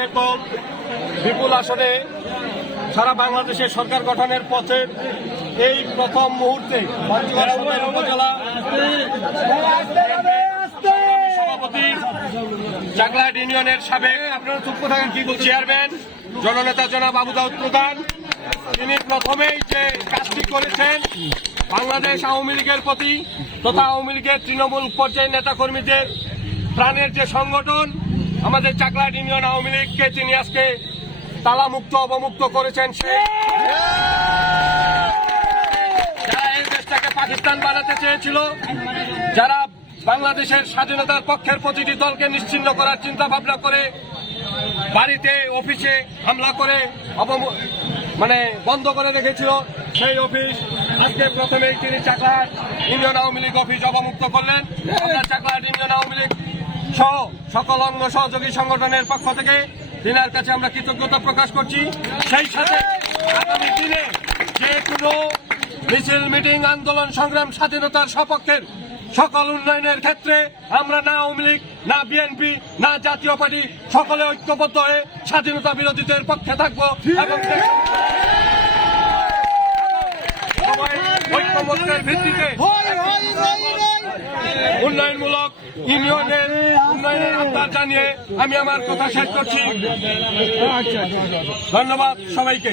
বাকের বিপুল আসনে সারা বাংলাদেশে সরকার গঠনের পথে এই প্রথম মুহূর্তে উপজেলা সভাপতি চাকলাট ইউনিয়নের সাবেক আপনারা চুপ থাকেন, কি চেয়ারম্যান, জননেতা জনাব আবু দাউদ প্রধান। তিনি প্রথমেই যে কাজটি করেছেন, বাংলাদেশ আওয়ামী লীগের প্রতি তথা আওয়ামী লীগের তৃণমূল পর্যায়ের নেতাকর্মীদের প্রাণের যে সংগঠন, আমাদের চাকলাট ইউনিয়ন আওয়ামী লীগকে তিনি আজকে তালামুক্ত, অবমুক্ত করেছেন যারা এই দেশটাকে পাকিস্তান বানাতে চেয়েছিল, যারা বাংলাদেশের স্বাধীনতার পক্ষের প্রতিটি দলকে নিশ্চিন্ন করার চিন্তা ভাবনা করে বাড়িতে, অফিসে হামলা করে মানে বন্ধ করে রেখেছিল, সেই অফিস আজকে প্রথমেই তিনি Chaklahat union Awami league office অবমুক্ত করলেন। সহ সকল অঙ্গ সহযোগী সংগঠনের পক্ষ থেকে তিনার কাছে আমরা কৃতজ্ঞতা প্রকাশ করছি। সেই সাথে আগামী দিনে যে কোনো মিছিল, মিটিং, আন্দোলন, সংগ্রাম, স্বাধীনতার সপক্ষের সকল উন্নয়নের ক্ষেত্রে আমরা না আওয়ামী লীগ, না বিএনপি, না জাতীয় পার্টি সকলে ঐক্যবদ্ধ হয়ে স্বাধীনতা বিরোধীদের পক্ষে থাকব এবং ঐক্যমত্যের ভিত্তিতে উন্নয়নমূলক ইউনিয়নের উন্নয়নের আহ্বান জানিয়ে আমি আমার কথা শেষ করছি। ধন্যবাদ সবাইকে।